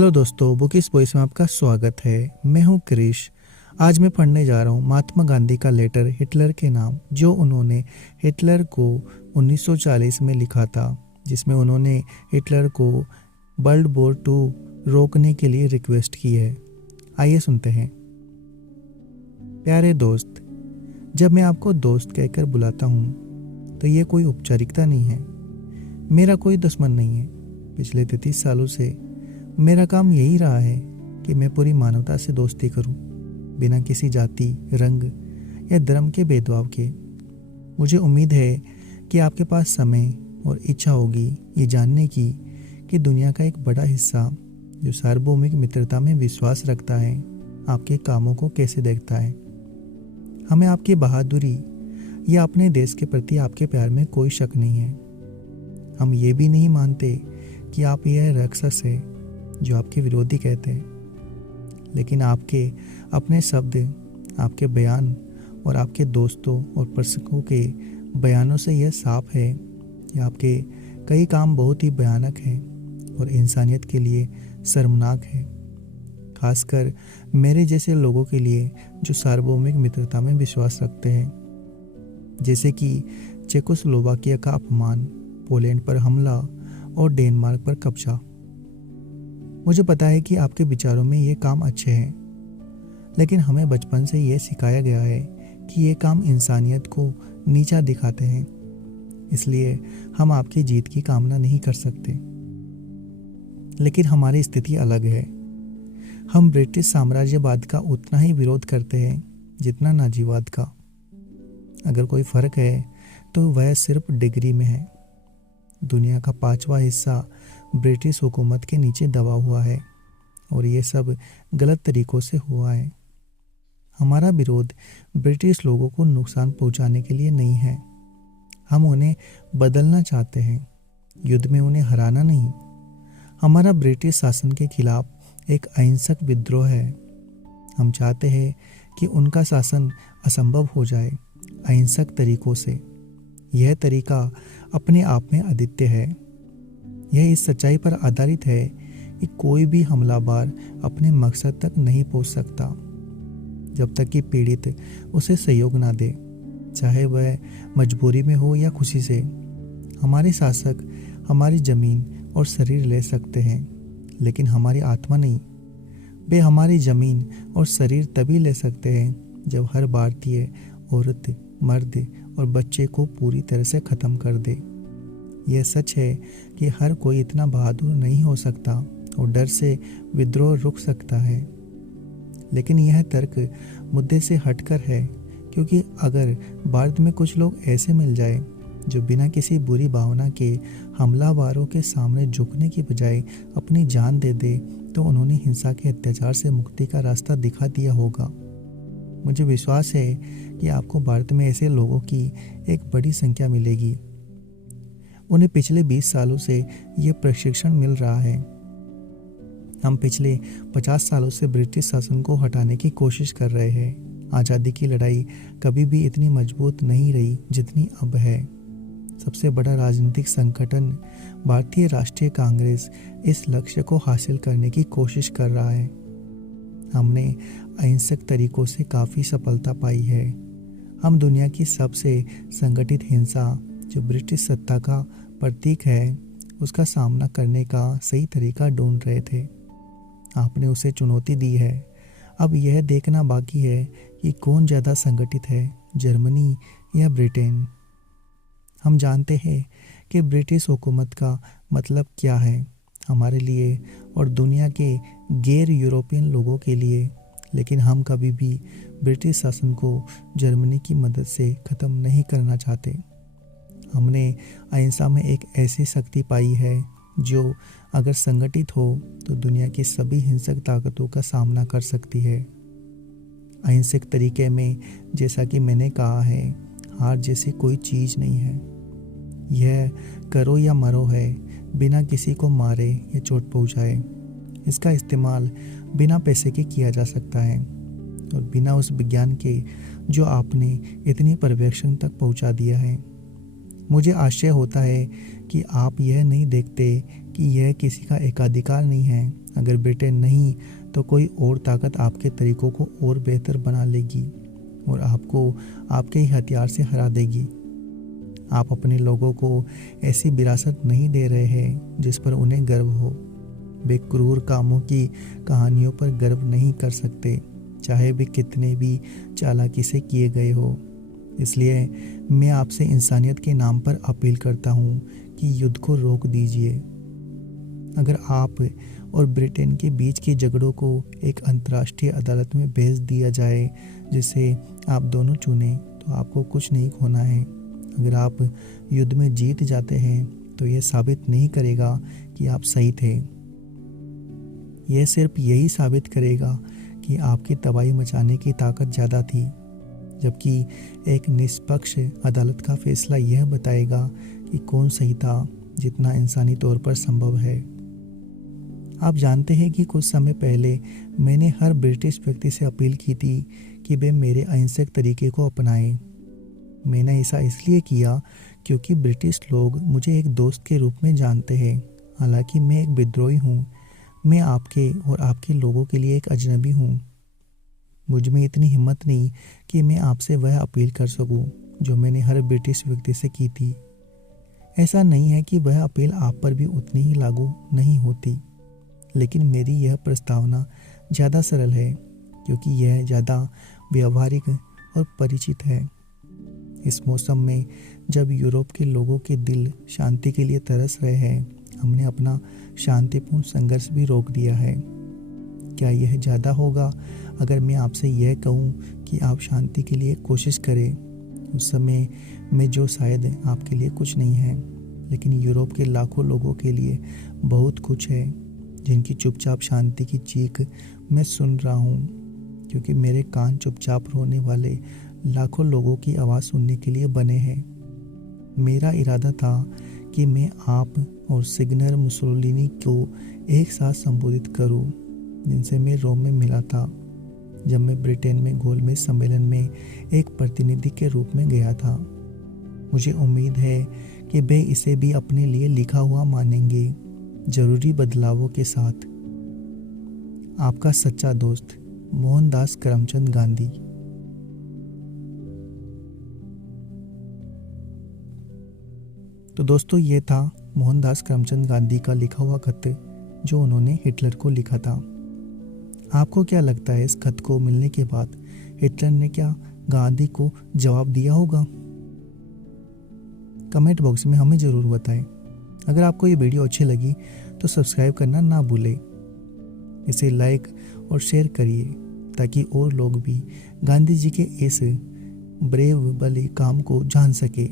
Hello दोस्तों, bookish voice में आपका स्वागत है। मैं हूं क्रिश। आज मैं पढ़ने जा रहा हूं महात्मा गांधी का लेटर हिटलर के नाम, जो उन्होंने हिटलर को 1940 में लिखा था, जिसमें उन्होंने हिटलर को वर्ल्ड वॉर 2 रोकने के लिए रिक्वेस्ट की है। आइए सुनते हैं। प्यारे दोस्त, जब मैं आपको दोस्त कहकर बुलाता हूं तो ये कोई औपचारिकता नहीं है। मेरा कोई दुश्मन नहीं है। पिछले 33 सालों से मेरा काम यही रहा है कि मैं पूरी मानवता से दोस्ती करूं, बिना किसी जाति, रंग या धर्म के भेदभाव के। मुझे उम्मीद है कि आपके पास समय और इच्छा होगी ये जानने की कि दुनिया का एक बड़ा हिस्सा जो सार्वभौमिक मित्रता में विश्वास रखता है, आपके कामों को कैसे देखता है। हमें आपकी बहादुरी या अपने देश के प्रति आपके प्यार में कोई शक नहीं है। हम ये भी नहीं मानते कि आप यह राक्षस है जो आपके विरोधी कहते हैं, लेकिन आपके अपने शब्द, आपके बयान और आपके दोस्तों और प्रशंसकों के बयानों से यह साफ है कि आपके कई काम बहुत ही भयानक हैं और इंसानियत के लिए शर्मनाक है, खासकर मेरे जैसे लोगों के लिए जो सार्वभौमिक मित्रता में विश्वास रखते हैं, जैसे कि चेकोस्लोवाकिया का अपमान, पोलैंड पर हमला और डेनमार्क पर कब्जा। मुझे पता है कि आपके विचारों में ये काम अच्छे हैं, लेकिन हमें बचपन से ये सिखाया गया है कि ये काम इंसानियत को नीचा दिखाते हैं, इसलिए हम आपकी जीत की कामना नहीं कर सकते। लेकिन हमारी स्थिति अलग है। हम ब्रिटिश साम्राज्यवाद का उतना ही विरोध करते हैं जितना नाजीवाद का। अगर कोई फर्क है तो वह सिर्फ डिग्री में है। दुनिया का 5वां हिस्सा ब्रिटिश हुकूमत के नीचे दबा हुआ है और ये सब गलत तरीकों से हुआ है। हमारा विरोध ब्रिटिश लोगों को नुकसान पहुंचाने के लिए नहीं है। हम उन्हें बदलना चाहते हैं, युद्ध में उन्हें हराना नहीं। हमारा ब्रिटिश शासन के खिलाफ एक अहिंसक विद्रोह है। हम चाहते हैं कि उनका शासन असंभव हो जाए अहिंसक तरीकों से। यह तरीका अपने आप में अद्वितीय है। यह इस सच्चाई पर आधारित है कि कोई भी हमलावर अपने मकसद तक नहीं पहुंच सकता जब तक कि पीड़ित उसे सहयोग ना दे, चाहे वह मजबूरी में हो या खुशी से। हमारे शासक हमारी जमीन और शरीर ले सकते हैं, लेकिन हमारी आत्मा नहीं। वे हमारी जमीन और शरीर तभी ले सकते हैं जब हर भारतीय औरत, मर्द और बच्चे को पूरी तरह से ख़त्म कर दे। यह सच है कि हर कोई इतना बहादुर नहीं हो सकता और डर से विद्रोह रुक सकता है, लेकिन यह तर्क मुद्दे से हटकर है, क्योंकि अगर भारत में कुछ लोग ऐसे मिल जाए जो बिना किसी बुरी भावना के हमलावरों के सामने झुकने की बजाय अपनी जान दे दे, तो उन्होंने हिंसा के अत्याचार से मुक्ति का रास्ता दिखा दिया होगा। मुझे विश्वास है कि आपको भारत में ऐसे लोगों की एक बड़ी संख्या मिलेगी। उन्हें पिछले 20 सालों से यह प्रशिक्षण मिल रहा है। हम पिछले 50 सालों से ब्रिटिश शासन को हटाने की कोशिश कर रहे हैं। आज़ादी की लड़ाई कभी भी इतनी मजबूत नहीं रही जितनी अब है। सबसे बड़ा राजनीतिक संगठन भारतीय राष्ट्रीय कांग्रेस इस लक्ष्य को हासिल करने की कोशिश कर रहा है। हमने अहिंसक तरीकों से काफ़ी सफलता पाई है। हम दुनिया की सबसे संगठित हिंसा, जो ब्रिटिश सत्ता का प्रतीक है, उसका सामना करने का सही तरीका ढूंढ रहे थे। आपने उसे चुनौती दी है। अब यह देखना बाकी है कि कौन ज़्यादा संगठित है, जर्मनी या ब्रिटेन। हम जानते हैं कि ब्रिटिश हुकूमत का मतलब क्या है हमारे लिए और दुनिया के गैर यूरोपियन लोगों के लिए, लेकिन हम कभी भी ब्रिटिश शासन को जर्मनी की मदद से ख़त्म नहीं करना चाहते। हमने अहिंसा में एक ऐसी शक्ति पाई है जो अगर संगठित हो तो दुनिया की सभी हिंसक ताकतों का सामना कर सकती है। अहिंसक तरीके में, जैसा कि मैंने कहा है, हार जैसी कोई चीज़ नहीं है। यह करो या मरो है, बिना किसी को मारे या चोट पहुंचाए। इसका इस्तेमाल बिना पैसे के किया जा सकता है और बिना उस विज्ञान के जो आपने इतनी पर्यवेक्षण तक पहुंचा दिया है। मुझे आश्चर्य होता है कि आप यह नहीं देखते कि यह किसी का एकाधिकार नहीं है, अगर ब्रिटेन नहीं तो कोई और ताकत आपके तरीकों को और बेहतर बना लेगी और आपको आपके ही हथियार से हरा देगी। आप अपने लोगों को ऐसी विरासत नहीं दे रहे हैं जिस पर उन्हें गर्व हो। वे क्रूर कामों की कहानियों पर गर्व नहीं कर सकते, चाहे वे कितने भी चालाकी से किए गए हो। इसलिए मैं आपसे इंसानियत के नाम पर अपील करता हूँ कि युद्ध को रोक दीजिए। अगर आप और ब्रिटेन के बीच के झगड़ों को एक अंतर्राष्ट्रीय अदालत में भेज दिया जाए जिसे आप दोनों चुनें, तो आपको कुछ नहीं खोना है। अगर आप युद्ध में जीत जाते हैं तो यह साबित नहीं करेगा कि आप सही थे। यह सिर्फ यही साबित करेगा कि आपकी तबाही मचाने की ताकत ज़्यादा थी, जबकि एक निष्पक्ष अदालत का फैसला यह बताएगा कि कौन सही था, जितना इंसानी तौर पर संभव है। आप जानते हैं कि कुछ समय पहले मैंने हर ब्रिटिश व्यक्ति से अपील की थी कि वे मेरे अहिंसक तरीके को अपनाएं। मैंने ऐसा इसलिए किया क्योंकि ब्रिटिश लोग मुझे एक दोस्त के रूप में जानते हैं। हालांकि मैं एक विद्रोही हूँ, मैं आपके और आपके लोगों के लिए एक अजनबी हूँ। मुझ में इतनी हिम्मत नहीं कि मैं आपसे वह अपील कर सकूं जो मैंने हर ब्रिटिश व्यक्ति से की थी। ऐसा नहीं है कि वह अपील आप पर भी उतनी ही लागू नहीं होती, लेकिन मेरी यह प्रस्तावना ज़्यादा सरल है क्योंकि यह ज़्यादा व्यावहारिक और परिचित है। इस मौसम में जब यूरोप के लोगों के दिल शांति के लिए तरस रहे हैं, हमने अपना शांतिपूर्ण संघर्ष भी रोक दिया है। क्या यह ज़्यादा होगा अगर मैं आपसे यह कहूँ कि आप शांति के लिए कोशिश करें उस समय में, जो शायद आपके लिए कुछ नहीं है, लेकिन यूरोप के लाखों लोगों के लिए बहुत कुछ है, जिनकी चुपचाप शांति की चीख मैं सुन रहा हूँ, क्योंकि मेरे कान चुपचाप रोने वाले लाखों लोगों की आवाज़ सुनने के लिए बने हैं। मेरा इरादा था कि मैं आप और सिग्नर मुसोलिनी को एक साथ संबोधित करूं, जिनसे मैं रोम में मिला था जब मैं ब्रिटेन में गोलमेज सम्मेलन में एक प्रतिनिधि के रूप में गया था। मुझे उम्मीद है कि वे इसे भी अपने लिए लिखा हुआ मानेंगे, जरूरी बदलावों के साथ। आपका सच्चा दोस्त मोहनदास करमचंद गांधी। तो दोस्तों, ये था मोहनदास करमचंद गांधी का लिखा हुआ खत जो उन्होंने हिटलर को लिखा था। आपको क्या लगता है, इस खत को मिलने के बाद हिटलर ने क्या गांधी को जवाब दिया होगा? कमेंट बॉक्स में हमें ज़रूर बताएं। अगर आपको ये वीडियो अच्छी लगी तो सब्सक्राइब करना ना भूलें। इसे लाइक और शेयर करिए ताकि और लोग भी गांधी जी के इस ब्रेव वाले काम को जान सके।